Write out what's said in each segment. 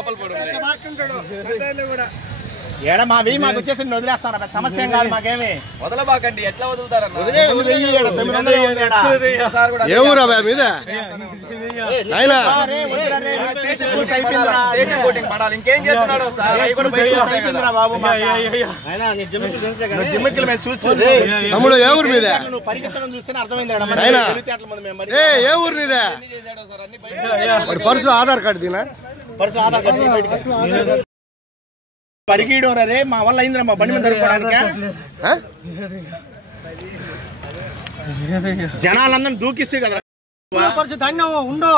లోపల పడు ఏడ మావి మాకు వచ్చేసి వదిలేస్తాను సమస్య కాదు మాకేమి వదలబాకండి ఎట్లా వదులుతారన్న ఏ ఊరా మీద ఇంకేం చేస్తున్నాడు తమ్ముడు ఏ ఊరు మీద పరిగెత్తడం చూస్తే అర్థమైంది ఏ ఊరు మీద పర్సు ఆధార్ కార్డు దీనా పర్సు ఆధార్ కార్డు పరిగీయడం రే మా వల్ల అయిందిరా మా బండి మీద దొరుకుకోవడానికి జనాలందరూ దూకిస్తే కదా ఉండో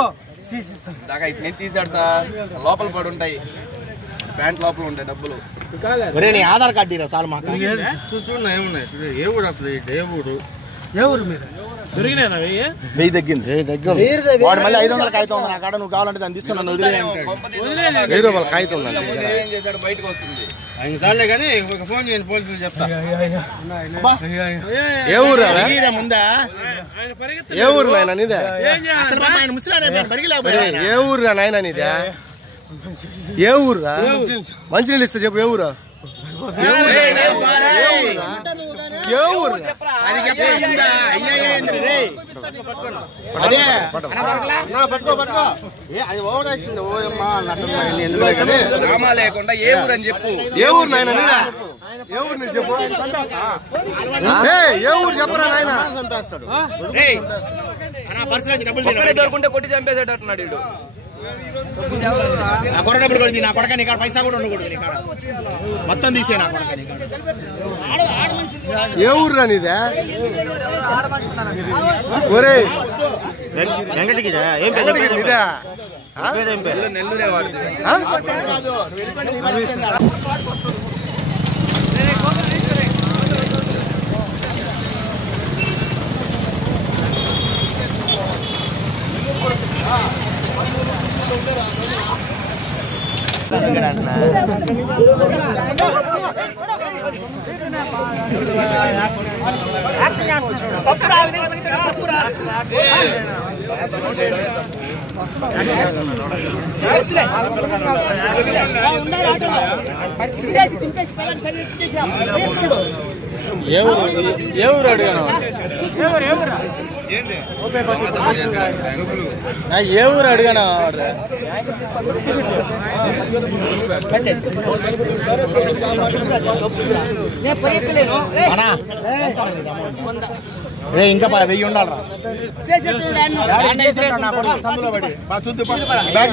దాకా ఇట్లా తీసాడు సార్ లోపల పడి ఉంటాయి ప్యాంట్ లోపల ఉంటాయి డబ్బులు ఒరే నీ ఆధార్ కార్డు ఇరా సార్ మాకు చూడండి ఏమున్నాయి ఏ ఊరు అసలు ఏ ఊరు ఏ ఊరు మీద దొరికినా 1000 తగ్గింది వాడు మళ్ళీ 500 కాగితం ఉంది నా కాడ నువ్వు కావాలంటే దాన్ని తీసుకుని నన్ను వదిలే 1000 రూపాయల కాగితం బయటకు వస్తుంది చాలే కానీ ఒక ఫోన్ చేయండి పోలీసులు చెప్తా ఏ ఊరు ముందా ఏ ఊరు నాయన నీదే ఏ ఊరు నాయన నీదే ఏ ఊరురా మంచినీళ్ళు ఇస్తే చెప్పు ఏ ఊరా లేకుండా ఏ ఊరు అని చెప్పు ఏ ఊరు నాయన ఏ ఊరు నీ చెప్పు ఏ ఊరు చెప్పరా నాయన దొరుకుంటే కొట్టి చంపేసేటట్టున్నాడు వీడు నా కొర డబ్బులు కొడుతుంది నా కొడక నీ కాడ పైసా కూడా ఉండకూడదు నీ కాడ మొత్తం తీసే నా కొడక నీ కాడ ఏ ఊరు నీదే ఒరే వెంకటగిరి నీదే నెల్లూరే వాడు ఏ ఊరు అడిగాను ఏ ఊరు అడిగాను ఇంకా 1000 ఉండాలరా బ్యాగ్